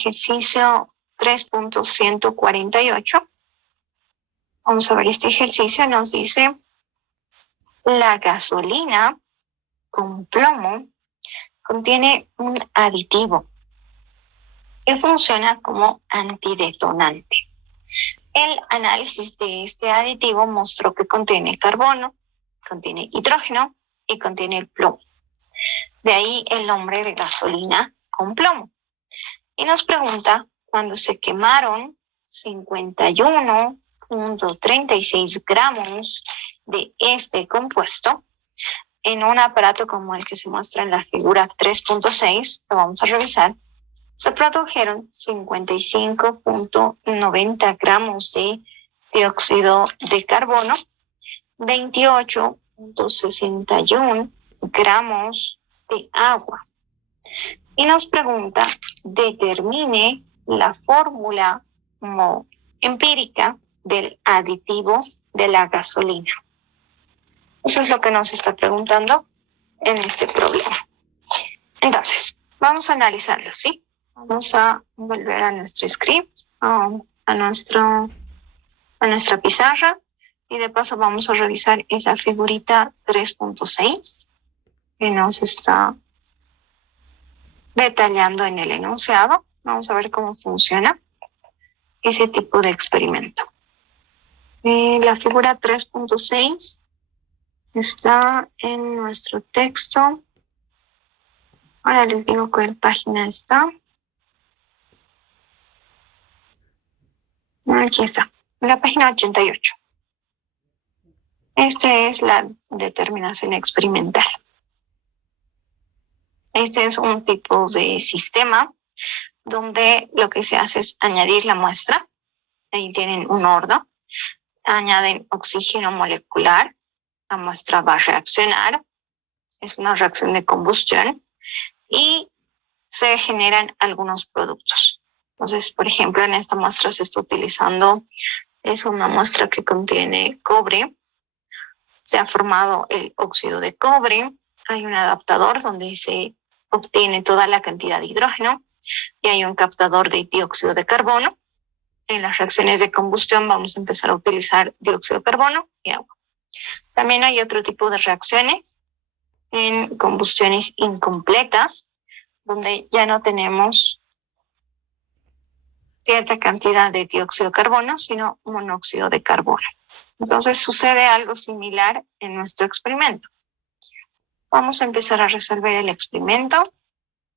ejercicio 3.148. Vamos a ver este ejercicio. Nos dice: la gasolina con plomo contiene un aditivo que funciona como antidetonante. El análisis de este aditivo mostró que contiene carbono, contiene hidrógeno y contiene el plomo. De ahí el nombre de gasolina con plomo. Y nos pregunta, cuando se quemaron 51.36 gramos de este compuesto en un aparato como el que se muestra en la figura 3.6, lo vamos a revisar, se produjeron 55.90 gramos de dióxido de carbono, 28.61 gramos de agua. Y nos pregunta, determine la fórmula empírica del aditivo de la gasolina. Eso es lo que nos está preguntando en este problema. Entonces, vamos a analizarlo, ¿sí? Vamos a volver a nuestro script, a nuestra pizarra, y de paso vamos a revisar esa figurita 3.6 que nos está detallando en el enunciado. Vamos a ver cómo funciona ese tipo de experimento. La figura 3.6 está en nuestro texto. Ahora les digo qué página está. Aquí está, en la página 88. Esta es la determinación experimental. Este es un tipo de sistema donde lo que se hace es añadir la muestra. Ahí tienen un horno. Añaden oxígeno molecular. La muestra va a reaccionar. Es una reacción de combustión. Y se generan algunos productos. Entonces, por ejemplo, en esta muestra se está utilizando, es una muestra que contiene cobre. Se ha formado el óxido de cobre. Hay un adaptador donde se obtiene toda la cantidad de hidrógeno y hay un captador de dióxido de carbono. En las reacciones de combustión vamos a empezar a utilizar dióxido de carbono y agua. También hay otro tipo de reacciones en combustiones incompletas, donde ya no tenemos cierta cantidad de dióxido de carbono, sino monóxido de carbono. Entonces sucede algo similar en nuestro experimento. Vamos a empezar a resolver el experimento.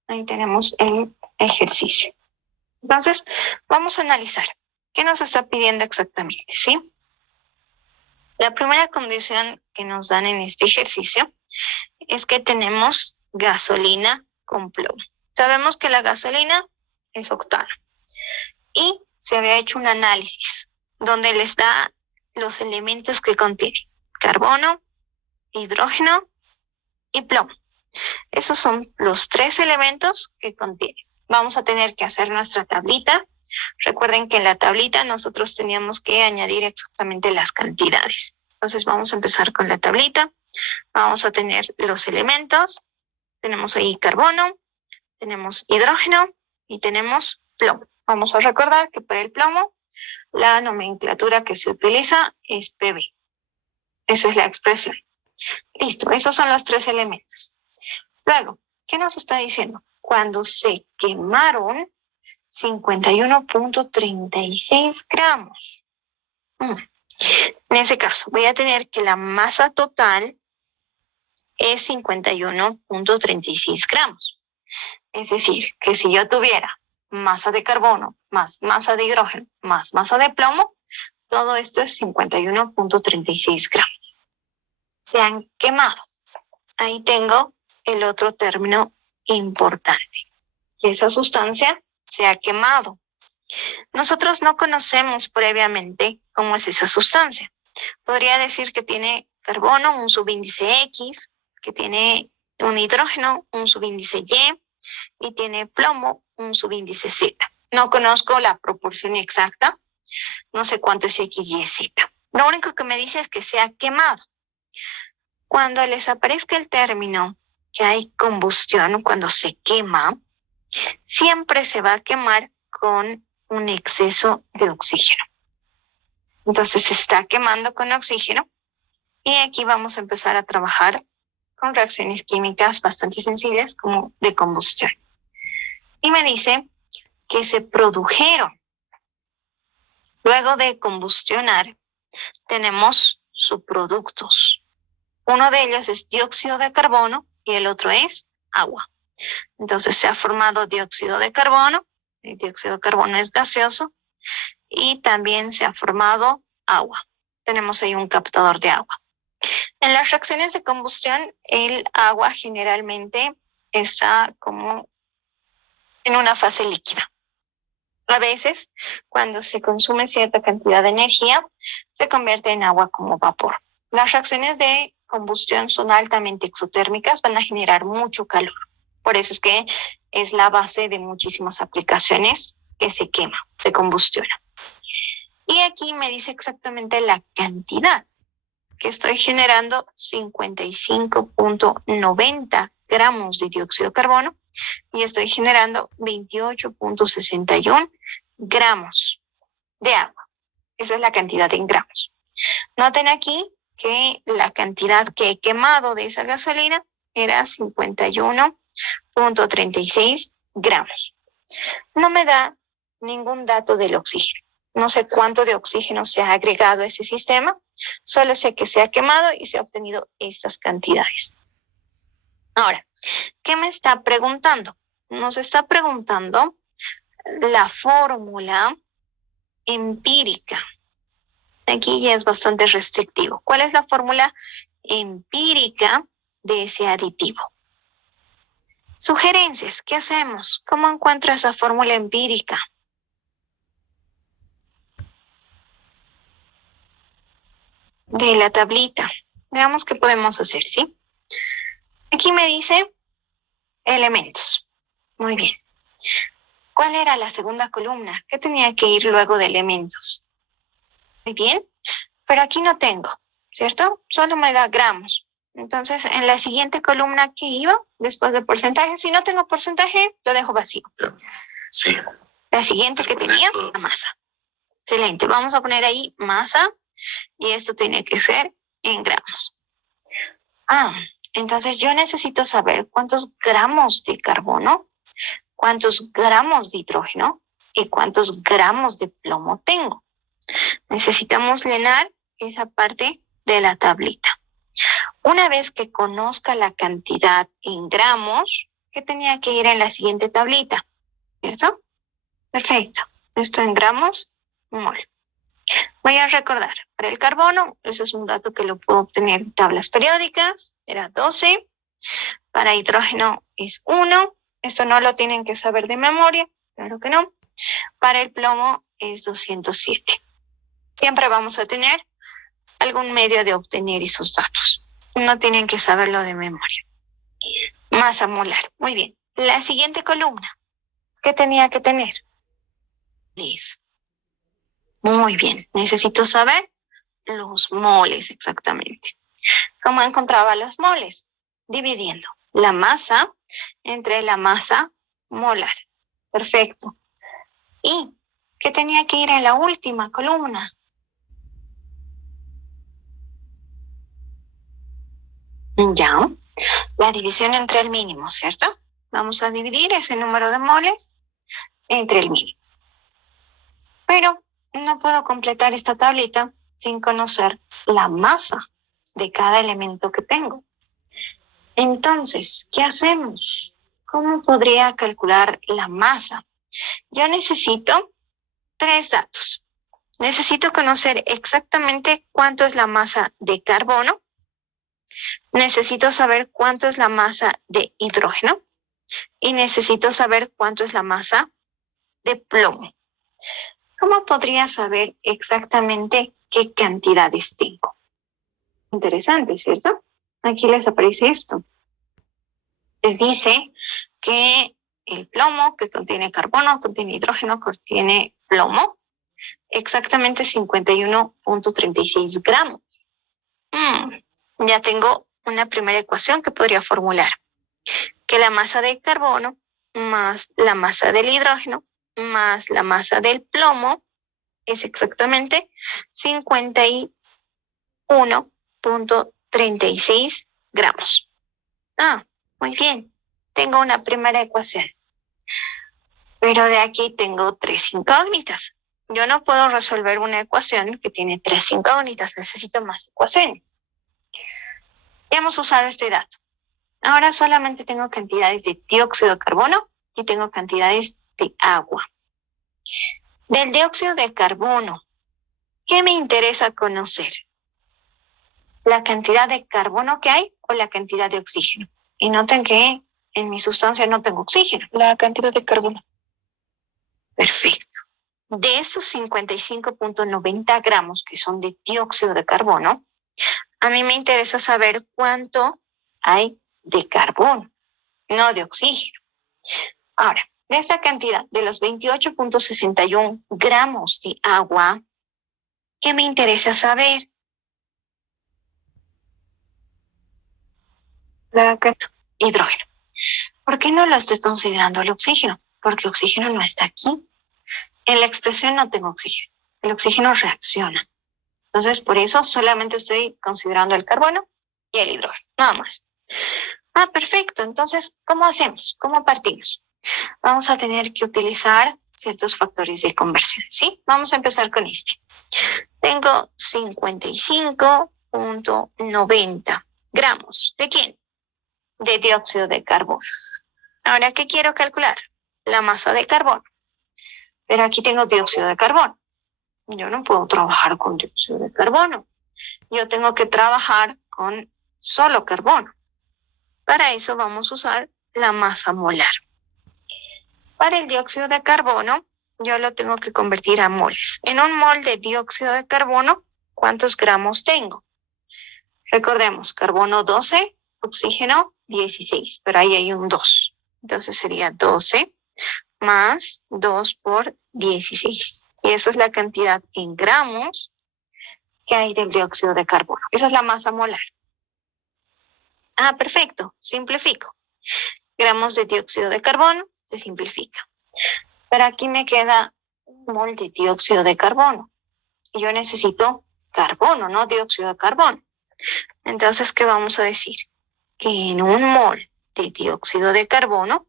Ahí tenemos el ejercicio. Entonces, vamos a analizar qué nos está pidiendo exactamente, ¿sí? La primera condición que nos dan en este ejercicio es que tenemos gasolina con plomo. Sabemos que la gasolina es octano. Y se había hecho un análisis donde les da los elementos que contiene: carbono, hidrógeno y plomo. Esos son los tres elementos que contiene. Vamos a tener que hacer nuestra tablita. Recuerden que en la tablita nosotros teníamos que añadir exactamente las cantidades. Entonces vamos a empezar con la tablita. Vamos a tener los elementos. Tenemos ahí carbono, tenemos hidrógeno y tenemos plomo. Vamos a recordar que para el plomo la nomenclatura que se utiliza es PB. Esa es la expresión. Listo, esos son los tres elementos. Luego, ¿qué nos está diciendo? Cuando se quemaron 51.36 gramos. En ese caso, voy a tener que la masa total es 51.36 gramos. Es decir, que si yo tuviera masa de carbono, más masa de hidrógeno, más masa de plomo, todo esto es 51.36 gramos. Se han quemado. Ahí tengo el otro término importante. Esa sustancia se ha quemado. Nosotros no conocemos previamente cómo es esa sustancia. Podría decir que tiene carbono, un subíndice X, que tiene un hidrógeno, un subíndice Y, y tiene plomo, un subíndice Z. No conozco la proporción exacta, no sé cuánto es X, Y, Z. Lo único que me dice es que se ha quemado. Cuando les aparezca el término que hay combustión, cuando se quema, siempre se va a quemar con un exceso de oxígeno. Entonces se está quemando con oxígeno y aquí vamos a empezar a trabajar con reacciones químicas bastante sensibles como de combustión. Y me dice que se produjeron. Luego de combustionar, tenemos subproductos. Uno de ellos es dióxido de carbono y el otro es agua. Entonces se ha formado dióxido de carbono. El dióxido de carbono es gaseoso y también se ha formado agua. Tenemos ahí un captador de agua. En las reacciones de combustión, el agua generalmente está como en una fase líquida. A veces, cuando se consume cierta cantidad de energía, se convierte en agua como vapor. Las reacciones de combustión son altamente exotérmicas, van a generar mucho calor. Por eso es que es la base de muchísimas aplicaciones que se quema, se combustiona. Y aquí me dice exactamente la cantidad que estoy generando 55.90 gramos de dióxido de carbono y estoy generando 28.61 gramos de agua. Esa es la cantidad en gramos. Noten aquí que la cantidad que he quemado de esa gasolina era 51.36 gramos. No me da ningún dato del oxígeno. No sé cuánto de oxígeno se ha agregado a ese sistema, solo sé que se ha quemado y se ha obtenido estas cantidades. Ahora, ¿qué me está preguntando? Nos está preguntando la fórmula empírica. Aquí ya es bastante restrictivo. ¿Cuál es la fórmula empírica de ese aditivo? Sugerencias, ¿qué hacemos? ¿Cómo encuentro esa fórmula empírica? De la tablita. Veamos qué podemos hacer, ¿sí? Aquí me dice elementos. Muy bien. ¿Cuál era la segunda columna? ¿Qué tenía que ir luego de elementos? Muy bien. Pero aquí no tengo, ¿cierto? Solo me da gramos. Entonces, en la siguiente columna que iba, después de porcentaje, si no tengo porcentaje, lo dejo vacío. Sí. La siguiente que tenía, la masa. Excelente. Vamos a poner ahí masa y esto tiene que ser en gramos. Entonces yo necesito saber cuántos gramos de carbono, cuántos gramos de hidrógeno y cuántos gramos de plomo tengo. Necesitamos llenar esa parte de la tablita. Una vez que conozca la cantidad en gramos, ¿qué tenía que ir en la siguiente tablita? ¿Cierto? Perfecto. Esto en gramos, mol. Voy a recordar, para el carbono, eso es un dato que lo puedo obtener en tablas periódicas, era 12. Para hidrógeno es 1. Esto no lo tienen que saber de memoria, claro que no. Para el plomo es 207. Siempre vamos a tener algún medio de obtener esos datos. No tienen que saberlo de memoria. Masa molar. Muy bien. La siguiente columna, ¿qué tenía que tener? Moles. Muy bien. Necesito saber los moles exactamente. ¿Cómo encontraba los moles? Dividiendo la masa entre la masa molar. Perfecto. ¿Y qué tenía que ir en la última columna? Ya, la división entre el mínimo, ¿cierto? Vamos a dividir ese número de moles entre el mínimo. Pero no puedo completar esta tablita sin conocer la masa de cada elemento que tengo. Entonces, ¿qué hacemos? ¿Cómo podría calcular la masa? Yo necesito 3 datos. Necesito conocer exactamente cuánto es la masa de carbono. Necesito saber cuánto es la masa de hidrógeno. Y necesito saber cuánto es la masa de plomo. ¿Cómo podría saber exactamente qué cantidades tengo? Interesante, ¿cierto? Aquí les aparece esto. Les dice que el plomo, que contiene carbono, contiene hidrógeno, contiene plomo, exactamente 51.36 gramos. Ya tengo una primera ecuación que podría formular. Que la masa de carbono más la masa del hidrógeno más la masa del plomo es exactamente 51.36 gramos. Ah, muy bien. Tengo una primera ecuación. Pero de aquí tengo 3 incógnitas. Yo no puedo resolver una ecuación que tiene 3 incógnitas. Necesito más ecuaciones. Ya hemos usado este dato. Ahora solamente tengo cantidades de dióxido de carbono y tengo cantidades de agua. Del dióxido de carbono, ¿qué me interesa conocer? ¿La cantidad de carbono que hay o la cantidad de oxígeno? Y noten que en mi sustancia no tengo oxígeno. La cantidad de carbono. Perfecto. De esos 55.90 gramos que son de dióxido de carbono, a mí me interesa saber cuánto hay de carbono, no de oxígeno. Ahora, de esta cantidad, de los 28.61 gramos de agua, ¿qué me interesa saber? La cantidad. Hidrógeno. ¿Por qué no lo estoy considerando el oxígeno? Porque oxígeno no está aquí. En la expresión no tengo oxígeno. El oxígeno reacciona. Entonces, por eso solamente estoy considerando el carbono y el hidrógeno, nada más. Ah, perfecto. Entonces, ¿cómo hacemos? ¿Cómo partimos? Vamos a tener que utilizar ciertos factores de conversión, ¿sí? Vamos a empezar con este. Tengo 55.90 gramos. ¿De quién? De dióxido de carbono. Ahora, ¿qué quiero calcular? La masa de carbono. Pero aquí tengo dióxido de carbono. Yo no puedo trabajar con dióxido de carbono. Yo tengo que trabajar con solo carbono. Para eso vamos a usar la masa molar. Para el dióxido de carbono, yo lo tengo que convertir a moles. En un mol de dióxido de carbono, ¿cuántos gramos tengo? Recordemos, carbono 12, oxígeno 16, pero ahí hay un 2. Entonces sería 12 más 2 por 16. Y esa es la cantidad en gramos que hay del dióxido de carbono. Esa es la masa molar. Ah, perfecto. Simplifico. Gramos de dióxido de carbono se simplifica. Pero aquí me queda un mol de dióxido de carbono. Y yo necesito carbono, no dióxido de carbono. Entonces, ¿qué vamos a decir? Que en un mol de dióxido de carbono,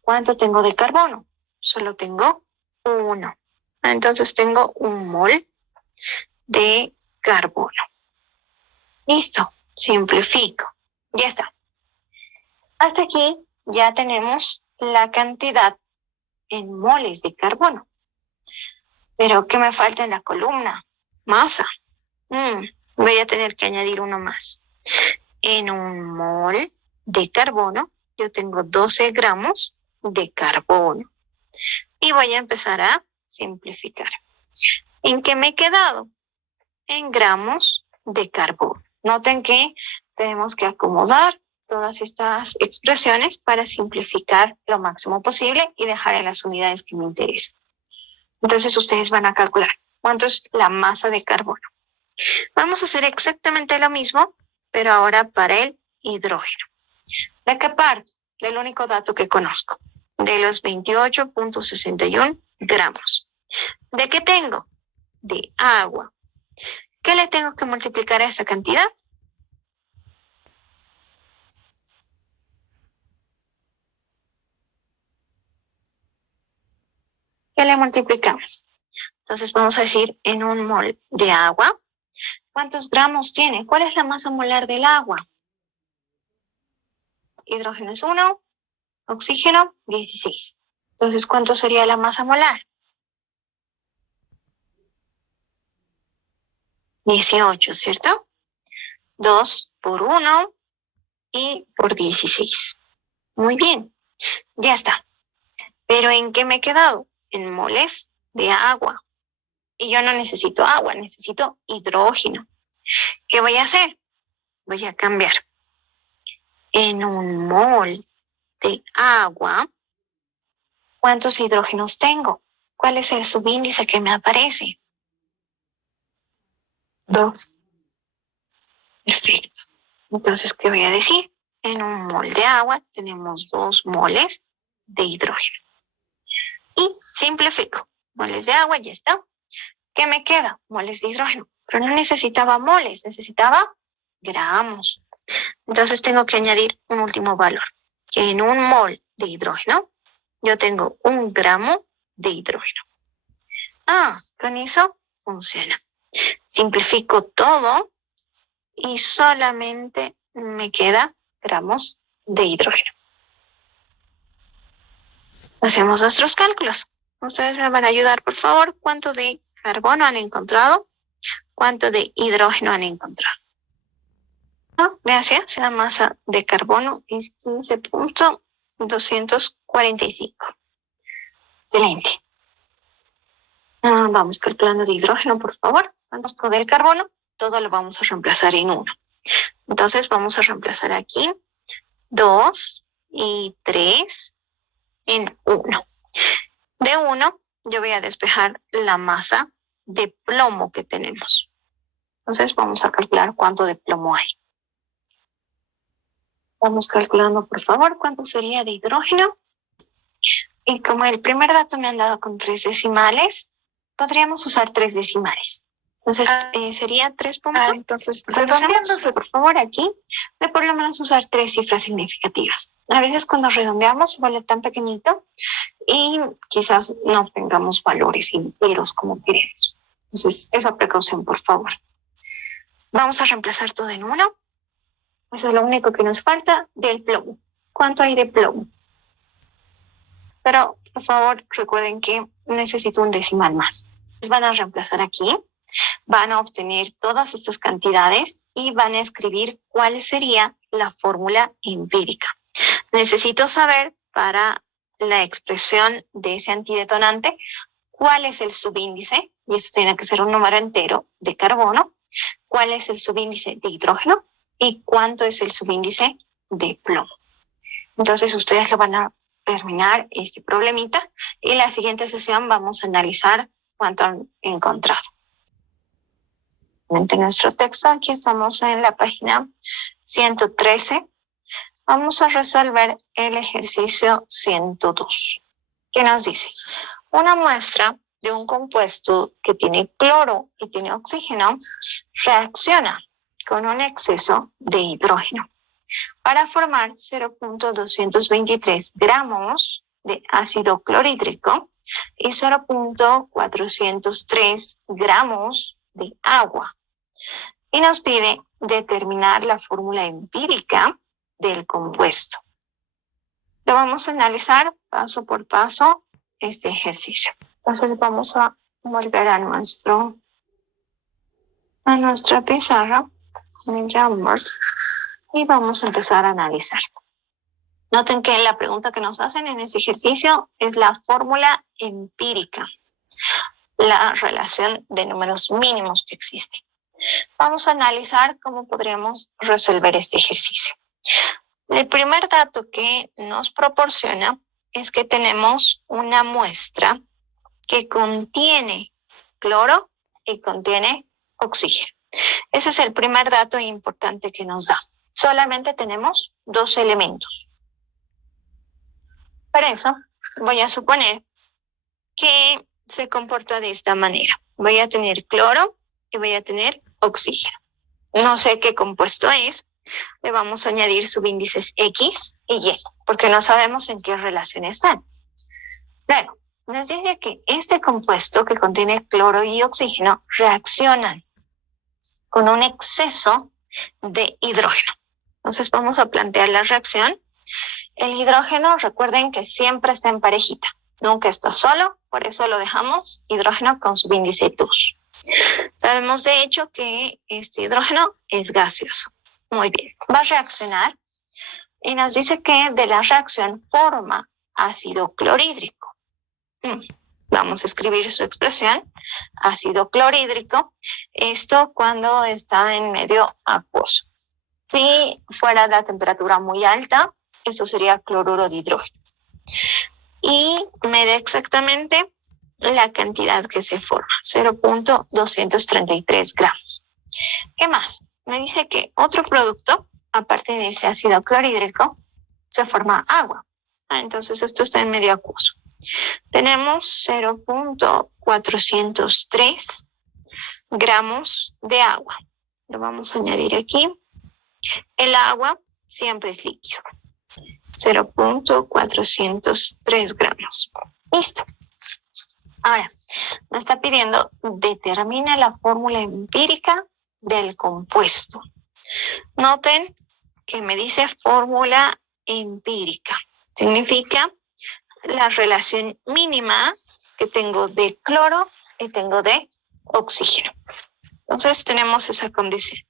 ¿cuánto tengo de carbono? Solo tengo 1. Entonces tengo un mol de carbono. Listo, simplifico. Ya está. Hasta aquí ya tenemos la cantidad en moles de carbono. Pero ¿qué me falta en la columna? Masa. Voy a tener que añadir uno más. En un mol de carbono, yo tengo 12 gramos de carbono. Y voy a empezar a simplificar. ¿En qué me he quedado? En gramos de carbono. Noten que tenemos que acomodar todas estas expresiones para simplificar lo máximo posible y dejar en las unidades que me interesan. Entonces ustedes van a calcular cuánto es la masa de carbono. Vamos a hacer exactamente lo mismo, pero ahora para el hidrógeno. ¿De qué parto? Del único dato que conozco, de los 28.61 gramos. ¿De qué tengo? De agua. ¿Qué le tengo que multiplicar a esta cantidad? ¿Qué le multiplicamos? Entonces vamos a decir en un mol de agua, ¿cuántos gramos tiene? ¿Cuál es la masa molar del agua? Hidrógeno es 1, oxígeno 16. Entonces, ¿cuánto sería la masa molar? 18, ¿cierto? 2 por 1 y por 16. Muy bien, ya está. ¿Pero en qué me he quedado? En moles de agua. Y yo no necesito agua, necesito hidrógeno. ¿Qué voy a hacer? Voy a cambiar. En un mol de agua, ¿cuántos hidrógenos tengo? ¿Cuál es el subíndice que me aparece? 2. Perfecto. Entonces, ¿qué voy a decir? En un mol de agua tenemos 2 moles de hidrógeno. Y simplifico. Moles de agua, ya está. ¿Qué me queda? Moles de hidrógeno. Pero no necesitaba moles, necesitaba gramos. Entonces tengo que añadir un último valor. Que en un mol de hidrógeno, yo tengo 1 gramo de hidrógeno. Con eso funciona. Simplifico todo y solamente me queda gramos de hidrógeno. Hacemos nuestros cálculos. Ustedes me van a ayudar, por favor. ¿Cuánto de carbono han encontrado? ¿Cuánto de hidrógeno han encontrado? Gracias. La masa de carbono es 15.245. Excelente. Vamos calculando de hidrógeno, por favor. ¿Cuántos del carbono? Todo lo vamos a reemplazar en 1. Entonces vamos a reemplazar aquí 2 y 3 en 1. De 1 yo voy a despejar la masa de plomo que tenemos. Entonces vamos a calcular cuánto de plomo hay. Vamos calculando, por favor, cuánto sería de hidrógeno. Y como el primer dato me han dado con 3 decimales, podríamos usar 3 decimales. Entonces sería 3 puntos. Entonces, redondeándose, por favor, aquí, de por lo menos usar 3 cifras significativas. A veces cuando redondeamos se vuelve tan pequeñito y quizás no obtengamos valores enteros como queremos. Entonces, esa precaución, por favor. Vamos a reemplazar todo en 1. Eso es lo único que nos falta del plomo. ¿Cuánto hay de plomo? Pero, por favor, recuerden que necesito un decimal más. Van a reemplazar aquí, van a obtener todas estas cantidades y van a escribir cuál sería la fórmula empírica. Necesito saber para la expresión de ese antidetonante cuál es el subíndice, y eso tiene que ser un número entero de carbono, cuál es el subíndice de hidrógeno y cuánto es el subíndice de plomo. Entonces ustedes lo van a terminar este problemita y en la siguiente sesión vamos a analizar cuánto han encontrado. En nuestro texto, aquí estamos en la página 113. Vamos a resolver el ejercicio 102, que nos dice: una muestra de un compuesto que tiene cloro y tiene oxígeno reacciona con un exceso de hidrógeno para formar 0.223 gramos de ácido clorhídrico y 0.403 gramos de agua. Y nos pide determinar la fórmula empírica del compuesto. Lo vamos a analizar paso por paso este ejercicio. Entonces vamos a volver a nuestra pizarra en Jamboard y vamos a empezar a analizar. Noten que la pregunta que nos hacen en este ejercicio es la fórmula empírica, la relación de números mínimos que existe. Vamos a analizar cómo podríamos resolver este ejercicio. El primer dato que nos proporciona es que tenemos una muestra que contiene cloro y contiene oxígeno. Ese es el primer dato importante que nos da. Solamente tenemos 2 elementos. Para eso voy a suponer que se comporta de esta manera. Voy a tener cloro y voy a tener oxígeno. No sé qué compuesto es. Le vamos a añadir subíndices X y Y, porque no sabemos en qué relación están. Luego, nos dice que este compuesto que contiene cloro y oxígeno reaccionan con un exceso de hidrógeno. Entonces vamos a plantear la reacción. El hidrógeno, recuerden que siempre está en parejita, nunca está solo, por eso lo dejamos hidrógeno con subíndice 2. Sabemos de hecho que este hidrógeno es gaseoso. Muy bien, va a reaccionar y nos dice que de la reacción forma ácido clorhídrico. Vamos a escribir su expresión, ácido clorhídrico, esto cuando está en medio acuoso. Si fuera la temperatura muy alta, esto sería cloruro de hidrógeno. Y me da exactamente la cantidad que se forma, 0.233 gramos. ¿Qué más? Me dice que otro producto, aparte de ese ácido clorhídrico, se forma agua. Entonces esto está en medio acuoso. Tenemos 0.403 gramos de agua. Lo vamos a añadir aquí. El agua siempre es líquido. 0.403 gramos. Listo. Ahora, me está pidiendo determina la fórmula empírica del compuesto. Noten que me dice fórmula empírica. Significa la relación mínima que tengo de cloro y tengo de oxígeno. Entonces tenemos esa condición.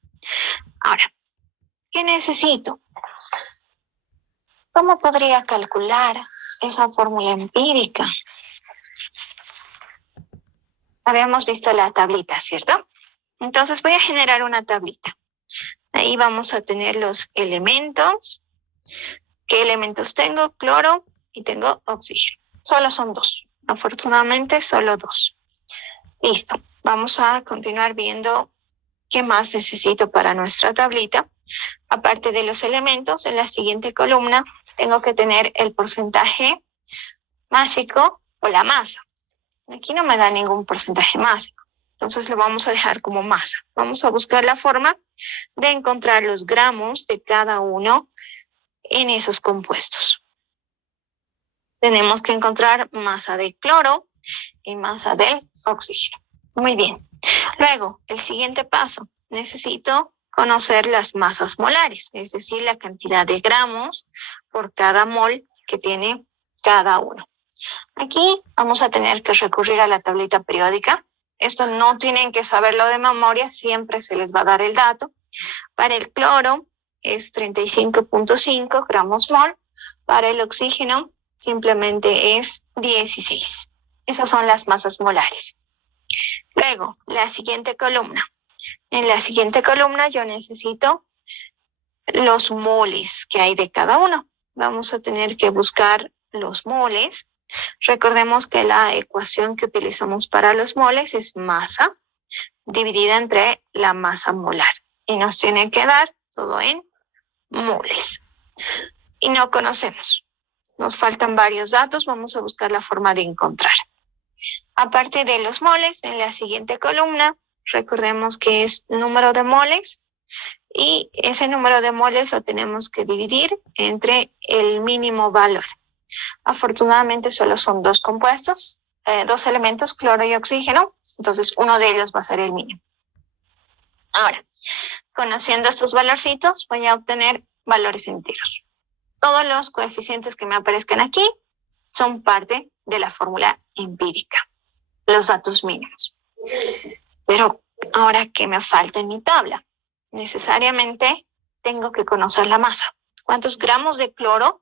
Ahora, ¿qué necesito? ¿Cómo podría calcular esa fórmula empírica? Habíamos visto la tablita, ¿cierto? Entonces voy a generar una tablita. Ahí vamos a tener los elementos. ¿Qué elementos tengo? Cloro y tengo oxígeno. Solo son 2. Afortunadamente, solo 2. Listo. Vamos a continuar viendo qué más necesito para nuestra tablita. Aparte de los elementos, en la siguiente columna tengo que tener el porcentaje másico o la masa. Aquí no me da ningún porcentaje másico. Entonces lo vamos a dejar como masa. Vamos a buscar la forma de encontrar los gramos de cada uno en esos compuestos. Tenemos que encontrar masa de cloro y masa de oxígeno. Muy bien. Luego, el siguiente paso. Necesito conocer las masas molares, es decir, la cantidad de gramos por cada mol que tiene cada uno. Aquí vamos a tener que recurrir a la tablita periódica. Esto no tienen que saberlo de memoria, siempre se les va a dar el dato. Para el cloro es 35.5 gramos mol. Para el oxígeno simplemente es 16. Esas son las masas molares. Luego, la siguiente columna. En la siguiente columna yo necesito los moles que hay de cada uno. Vamos a tener que buscar los moles. Recordemos que la ecuación que utilizamos para los moles es masa dividida entre la masa molar. Y nos tiene que dar todo en moles. Y no conocemos. Nos faltan varios datos. Vamos a buscar la forma de encontrar. Aparte de los moles, en la siguiente columna, recordemos que es número de moles. Y ese número de moles lo tenemos que dividir entre el mínimo valor. Afortunadamente solo son 2 compuestos, 2 elementos, cloro y oxígeno. Entonces uno de ellos va a ser el mínimo. Ahora, conociendo estos valorcitos, voy a obtener valores enteros. Todos los coeficientes que me aparezcan aquí son parte de la fórmula empírica, los datos mínimos. Pero ahora, ¿qué me falta en mi tabla? Necesariamente tengo que conocer la masa. ¿Cuántos gramos de cloro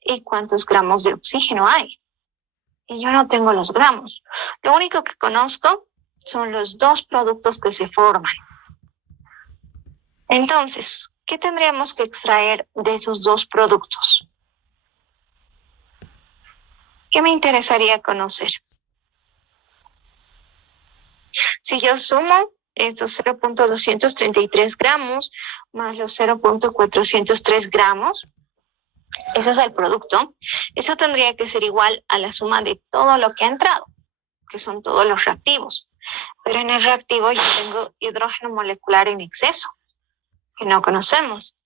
y cuántos gramos de oxígeno hay? Y yo no tengo los gramos. Lo único que conozco son los 2 productos que se forman. Entonces, ¿qué tendríamos que extraer de esos 2 productos? ¿Qué me interesaría conocer? Si yo sumo estos 0.233 gramos más los 0.403 gramos, eso es el producto, eso tendría que ser igual a la suma de todo lo que ha entrado, que son todos los reactivos. Pero en el reactivo yo tengo hidrógeno molecular en exceso, que no conocemos.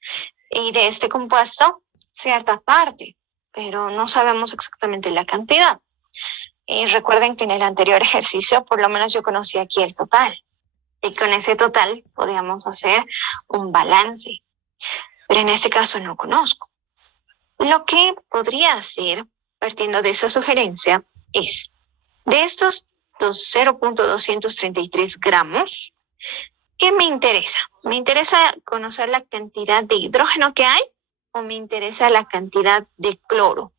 Y de este compuesto, cierta parte, pero no sabemos exactamente la cantidad. Y recuerden que en el anterior ejercicio, por lo menos yo conocí aquí el total. Y con ese total podíamos hacer un balance. Pero en este caso no conozco. Lo que podría hacer, partiendo de esa sugerencia, es de estos 0.233 gramos, ¿qué me interesa? ¿Me interesa conocer la cantidad de hidrógeno que hay o me interesa la cantidad de cloro?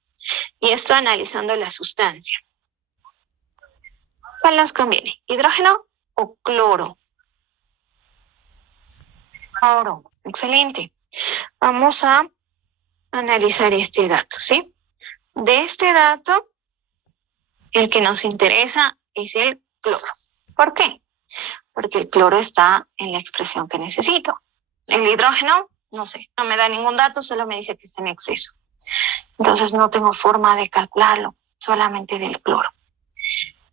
Y esto analizando la sustancia. ¿Cuál nos conviene? ¿Hidrógeno o cloro? Cloro. Excelente. Vamos a analizar este dato, ¿sí? De este dato, el que nos interesa es el cloro. ¿Por qué? Porque el cloro está en la expresión que necesito. El hidrógeno, no sé, no me da ningún dato, solo me dice que está en exceso. Entonces no tengo forma de calcularlo, solamente del cloro.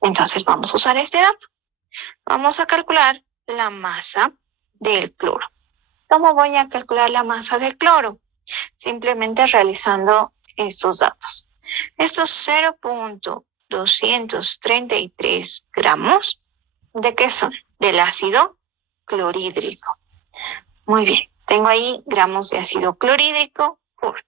Entonces vamos a usar este dato. Vamos a calcular la masa del cloro. ¿Cómo voy a calcular la masa del cloro? Simplemente realizando estos datos. Estos 0.233 gramos, ¿de qué son? Del ácido clorhídrico. Muy bien, tengo ahí gramos de ácido clorhídrico por.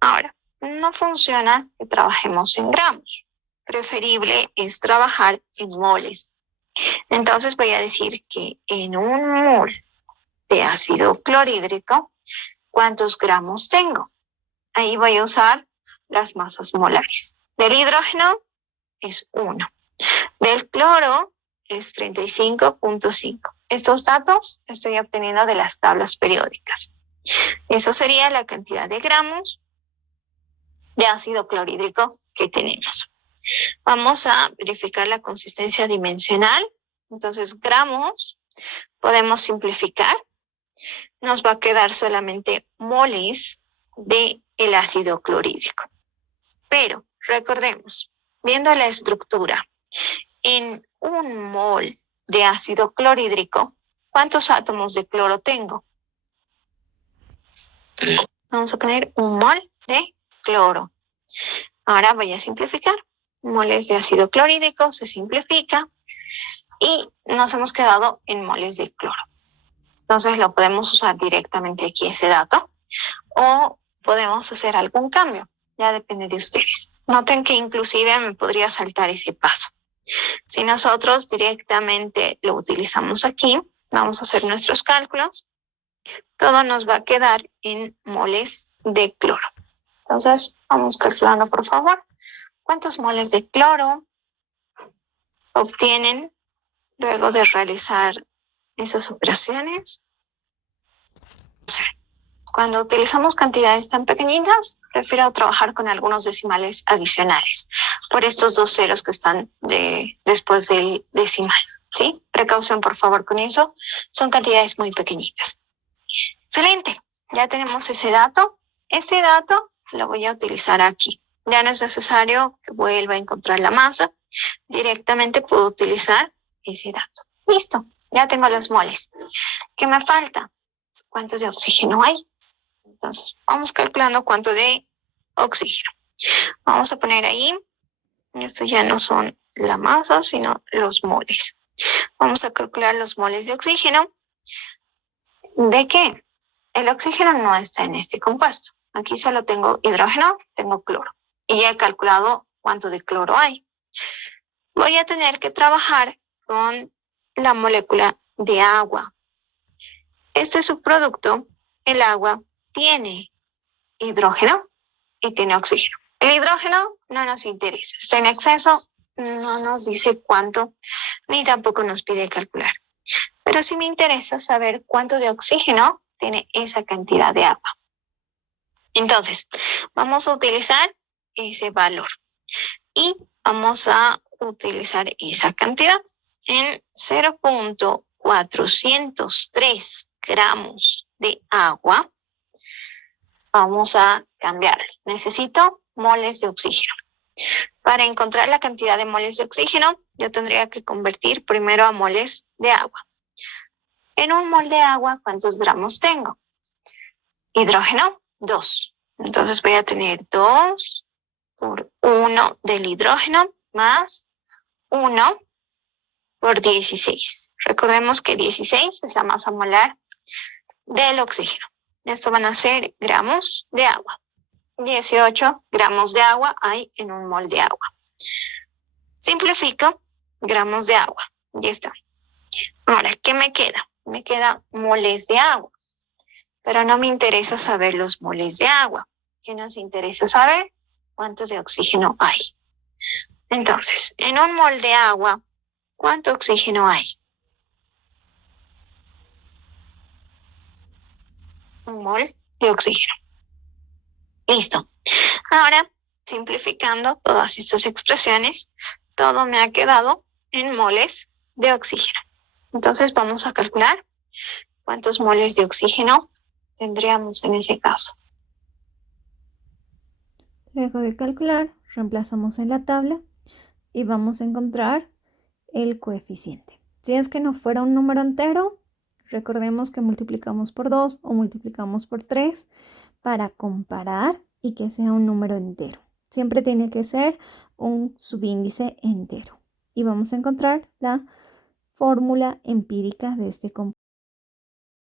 Ahora, no funciona que trabajemos en gramos. Preferible es trabajar en moles. Entonces voy a decir que en un mol de ácido clorhídrico, ¿cuántos gramos tengo? Ahí voy a usar las masas molares. Del hidrógeno es 1. Del cloro es 35.5. Estos datos estoy obteniendo de las tablas periódicas. Eso sería la cantidad de gramos de ácido clorhídrico que tenemos. Vamos a verificar la consistencia dimensional. Entonces, gramos, podemos simplificar. Nos va a quedar solamente moles del ácido clorhídrico. Pero recordemos, viendo la estructura, en un mol de ácido clorhídrico, ¿cuántos átomos de cloro tengo? Vamos a poner un mol de cloro. Ahora voy a simplificar. Moles de ácido clorhídrico se simplifica y nos hemos quedado en moles de cloro. Entonces lo podemos usar directamente aquí ese dato o podemos hacer algún cambio. Ya depende de ustedes. Noten que inclusive me podría saltar ese paso. Si nosotros directamente lo utilizamos aquí, vamos a hacer nuestros cálculos. Todo nos va a quedar en moles de cloro. Entonces, vamos calculando, por favor. ¿Cuántos moles de cloro obtienen luego de realizar esas operaciones? Cuando utilizamos cantidades tan pequeñitas, prefiero trabajar con algunos decimales adicionales por estos 2 ceros que están después del decimal, ¿sí? Precaución, por favor, con eso. Son cantidades muy pequeñitas. Excelente. Ya tenemos ese dato. Ese dato lo voy a utilizar aquí. Ya no es necesario que vuelva a encontrar la masa. Directamente puedo utilizar ese dato. Listo. Ya tengo los moles. ¿Qué me falta? ¿Cuántos de oxígeno hay? Entonces, vamos calculando cuánto de oxígeno. Vamos a poner ahí, esto ya no son la masa, sino los moles. Vamos a calcular los moles de oxígeno. ¿De qué? El oxígeno no está en este compuesto. Aquí solo tengo hidrógeno, tengo cloro. Y ya he calculado cuánto de cloro hay. Voy a tener que trabajar con la molécula de agua. Este subproducto, el agua, tiene hidrógeno y tiene oxígeno. El hidrógeno no nos interesa, está en exceso, no nos dice cuánto, ni tampoco nos pide calcular. Pero sí me interesa saber cuánto de oxígeno tiene esa cantidad de agua. Entonces, vamos a utilizar ese valor y vamos a utilizar esa cantidad en 0.403 gramos de agua. Vamos a cambiar. Necesito moles de oxígeno. Para encontrar la cantidad de moles de oxígeno, yo tendría que convertir primero a moles de agua. En un mol de agua, ¿cuántos gramos tengo? Hidrógeno, 2. Entonces voy a tener 2 por 1 del hidrógeno más 1 por 16. Recordemos que 16 es la masa molar del oxígeno. Esto van a ser gramos de agua. 18 gramos de agua hay en un mol de agua. Simplifico, gramos de agua. Ya está. Ahora, ¿qué me queda? Me queda moles de agua. Pero no me interesa saber los moles de agua. ¿Qué nos interesa saber? ¿Cuánto de oxígeno hay? Entonces, en un mol de agua, ¿cuánto oxígeno hay? Un mol de oxígeno. Listo. Ahora, simplificando todas estas expresiones, todo me ha quedado en moles de oxígeno. Entonces, vamos a calcular cuántos moles de oxígeno tendríamos en ese caso. Luego de calcular, reemplazamos en la tabla y vamos a encontrar el coeficiente. Si es que no fuera un número entero, recordemos que multiplicamos por 2 o multiplicamos por 3 para comparar y que sea un número entero. Siempre tiene que ser un subíndice entero. Y vamos a encontrar la fórmula empírica de este compuesto.